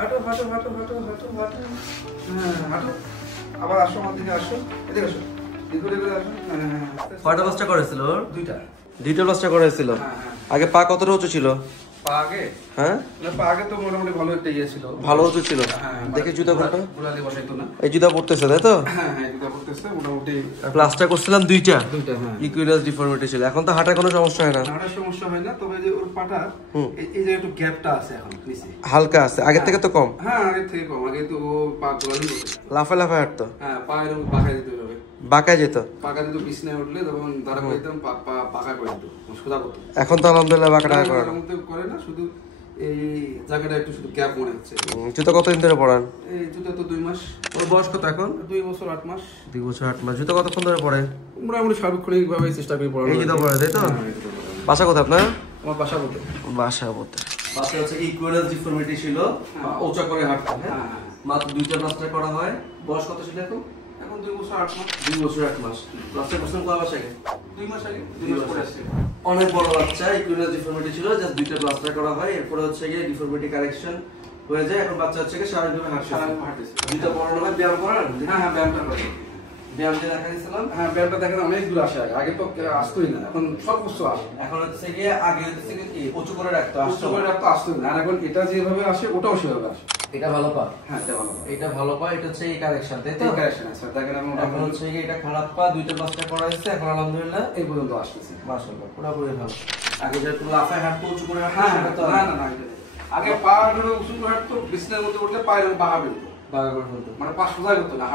হাঁটো হাঁটো হাঁটো হাঁটো হাঁটো হাঁটো। হ্যাঁ হাঁটো। আবার আসো আমার দিকে আসো। এদিকে আসো। এদিকে আসো। হ্যাঁ। কয়টা প্লাস্টার করেছিল ওর? দুইটা প্লাস্টার করেছিল। আগে পা কতটা উঁচু ছিল? পা আগে? হ্যাঁ পা আগে তো মোটামুটি ভালো একটা ইয়ে ছিল। ভালো উঁচু ছিল। দেখে জুতা কোনটা? গোড়ালি বসাইতো না। এই জুতা পড়তেছে তাই তো? হ্যাঁ হ্যাঁ জুতা পড়তেছে মোটামুটি। প্লাস্টার করছিলাম দুইটা। হ্যাঁ। ইকুইলাস ডিফর্মিটি ছিল। এখন তো হাঁটার কোনো সমস্যা হয় না। হাঁটার সমস্যা হয় না, তবে যে ওর পাটা এই যে একটু গ্যাপটা আছে এখন নিচে। হালকা আছে, আগের থেকে তো কম। হ্যাঁ আগের থেকে কম। আগে তো ও পা গোড়ালি বসে। লাফায় হাঁটতো। হ্যাঁ পা এরকম বাঁকা দিতে হবে। বাঁকায় যেত। পাকা দিত বিছনায় উঠলে তখন দাঁড়া করে দিতাম, পা পাকা করে দিত, সোজা করতো। এখন তো আলহামদুলিল্লাহ বাঁকা টাকা করে না। করে না, শুধু এই জায়গাটা একটু শুধু গ্যাপ মনে হচ্ছে। জুতো কতদিন ধরে পড়ান? এই জুতা তো 2 মাস। ওর বয়স কত এখন? 2 বছর 8 মাস। 2 বছর 8 মাস। জুতো কতক্ষণ ধরে পড়ে? মোটামুটি সার্বক্ষণিক ভাবে চেষ্টা করি পড়ানোর। এই জুতো পড়ে তাই তো? বাসা কোথায় আপনার? আমার বাসা বলতে। বাসা বলতে। বাসা হচ্ছে ইকুইলাস ডিফর্মিটি ছিল, ওচা করে হাঁটতো। হ্যাঁ মাত্র 2টা প্লাস্টার করা হয়। বয়স কত ছিল এখন? এখন 2 বছর 8 মাস। 2 বছর 8 মাস। প্লাস্টার করছেন কয় মাস আগে? 2 মাস আগে। 2 মাস পরে আসছে। অনেক বড় বাচ্চা, ইকুইলাস ডিফর্মিটি ছিল, জাস্ট 2টা প্লাস্টার করা হয়। এরপরে হচ্ছে গিয়ে ডিফর্মিটি কারেকশন হয়ে যায়। এখন বাচ্চা হচ্ছে গিয়ে স্বাভাবিকভাবে হাঁটছে। জুতো পরানো হয়, ব্যায়াম করান? হ্যাঁ হ্যাঁ ব্যায়ামটা করি। ব্যায়াম দিয়ে দেখা দিয়েছিলাম। হ্যাঁ ব্যায়ামটা দেখেন অনেক দূর আসে। আগে তো আসতোই না, এখন সর্বোচ্চ আসে। এখন হচ্ছে গিয়ে আগে হচ্ছে কি উঁচু করে রাখতো, উচ্চ করে রাখতো, আসতোই না। আর এখন এটা যেভাবে আসে ওটাও সেভাবে আসে। এটা ভালো পা। হ্যাঁ এটা ভালো। এটা ভালো পা, এটা হচ্ছে এই কারেকশন তাই তো? এই কারেকশন আছে। দেখেন এখন হচ্ছে গিয়ে এটা খারাপ পা, 2টা প্লাস্টার করা হয়েছে। এখন আলহামদুলিল্লাহ এই পর্যন্ত আসতেছে। মাশাআল্লাহ পুরোপুরি ভালো। আগে যেটা লাফায় হাঁটতো, উঁচু করে হাঁটতো, হ্যাঁ সেটা তো না না না, আগে পা ধরে উঁচু করে হাঁটতো, বিছানার মধ্যে উঠলে পায়ের বাঁকা বেরোতো। বাঁকা করে ফেলতো। মানে পা সোজা করতো না,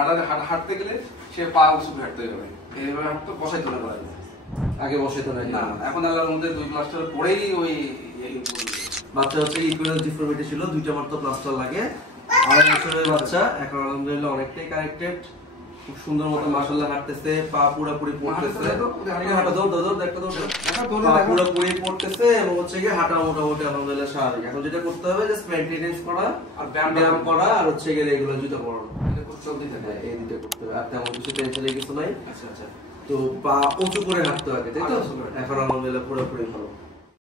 হাঁটতে গেলে সে পা উঁচু করে হাঁটতে হবে। এইভাবে হাঁটতো, বসাইতো না গলায়। আগে বসাইতো না। না এখন আল্লাহর মধ্যে 2 প্লাস্টার পরেই ওই বাচ্চা হচ্ছে ইকুইলাস ডিফর্মিটি ছিল, 2টা মাত্র প্লাস্টার লাগে। 2.5 বছরের বাচ্চা, এখন আলহামদুলিল্লাহ অনেকটাই কারেক্টেড। খুব সুন্দর মতো মাশাআল্লাহ হাঁটতেছে, পা পুরোপুরি পড়তেছে। হাঁটা দৌড় একটা দৌড়। পা পুরোপুরি পড়তেছে এবং হচ্ছে গিয়ে হাঁটা মোটামুটি আলহামদুলিল্লাহ স্বাভাবিক। এখন যেটা করতে হবে জাস্ট মেইনটেনেন্স করা আর ব্যায়াম করা আর হচ্ছে গিয়ে রেগুলার জুতো পরানো। চলতে থাকে। এই দুটো করতে হবে, আর তেমন কিছু টেনশনের কিছু নাই। আচ্ছা আচ্ছা। তো পা উঁচু করে হাঁটতে হবে তাই তো? এখন আলহামদুলিল্লাহ পুরোপুরি ভালো।